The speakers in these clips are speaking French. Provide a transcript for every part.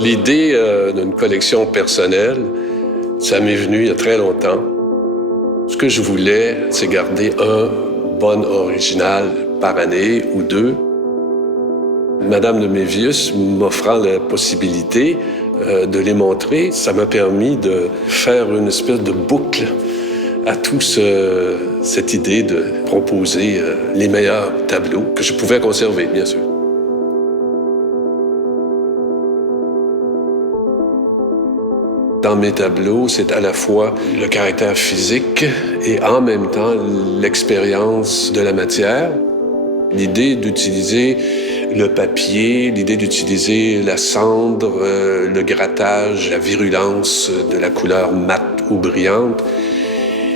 L'idée d'une collection personnelle, ça m'est venu il y a très longtemps. Ce que je voulais, c'est garder un bon original par année ou deux. Madame de Mévius m'offrant la possibilité de les montrer, ça m'a permis de faire une espèce de boucle à cette idée de proposer les meilleurs tableaux que je pouvais conserver, bien sûr. Dans mes tableaux, c'est à la fois le caractère physique et en même temps l'expérience de la matière. L'idée d'utiliser le papier, l'idée d'utiliser la cendre, le grattage, la virulence de la couleur mate ou brillante,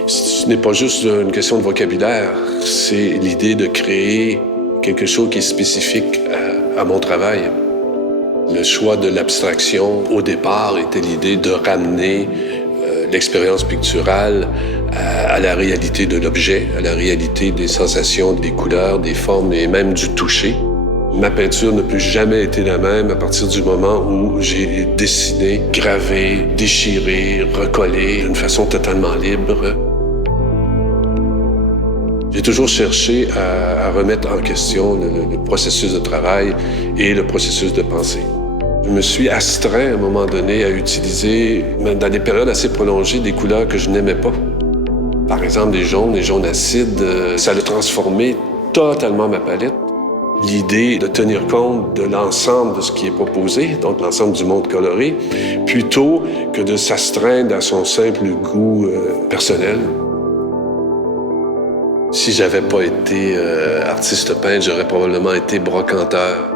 ce n'est pas juste une question de vocabulaire, c'est l'idée de créer quelque chose qui est spécifique à mon travail. Le choix de l'abstraction, au départ, était l'idée de ramener l'expérience picturale à la réalité de l'objet, à la réalité des sensations, des couleurs, des formes et même du toucher. Ma peinture n'a plus jamais été la même à partir du moment où j'ai dessiné, gravé, déchiré, recollé d'une façon totalement libre. J'ai toujours cherché à remettre en question le processus de travail et le processus de pensée. Je me suis astreint à un moment donné à utiliser, dans des périodes assez prolongées, des couleurs que je n'aimais pas. Par exemple, les jaunes acides, ça a transformé totalement ma palette. L'idée de tenir compte de l'ensemble de ce qui est proposé, donc l'ensemble du monde coloré, plutôt que de s'astreindre à son simple goût personnel. Si j'avais pas été artiste peintre, j'aurais probablement été brocanteur.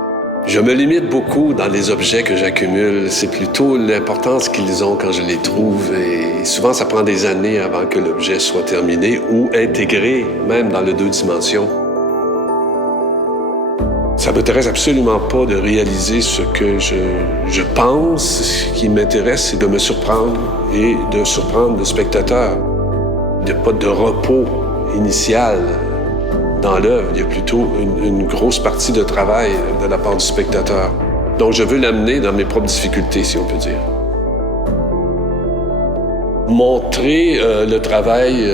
Je me limite beaucoup dans les objets que j'accumule. C'est plutôt l'importance qu'ils ont quand je les trouve. Et souvent, ça prend des années avant que l'objet soit terminé ou intégré, même dans le 2 dimensions. Ça m'intéresse absolument pas de réaliser ce que je pense. Ce qui m'intéresse, c'est de me surprendre et de surprendre le spectateur. Il n'y a pas de repos initial dans l'œuvre. Il y a plutôt une grosse partie de travail de la part du spectateur. Donc, je veux l'amener dans mes propres difficultés, si on peut dire. Montrer le travail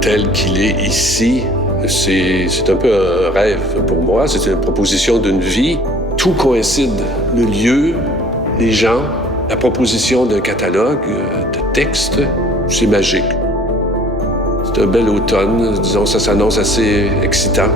tel qu'il est ici, c'est un peu un rêve pour moi. C'est une proposition d'une vie. Tout coïncide. Le lieu, les gens, la proposition d'un catalogue, de textes, c'est magique. C'est un bel automne, disons, ça s'annonce assez excitant.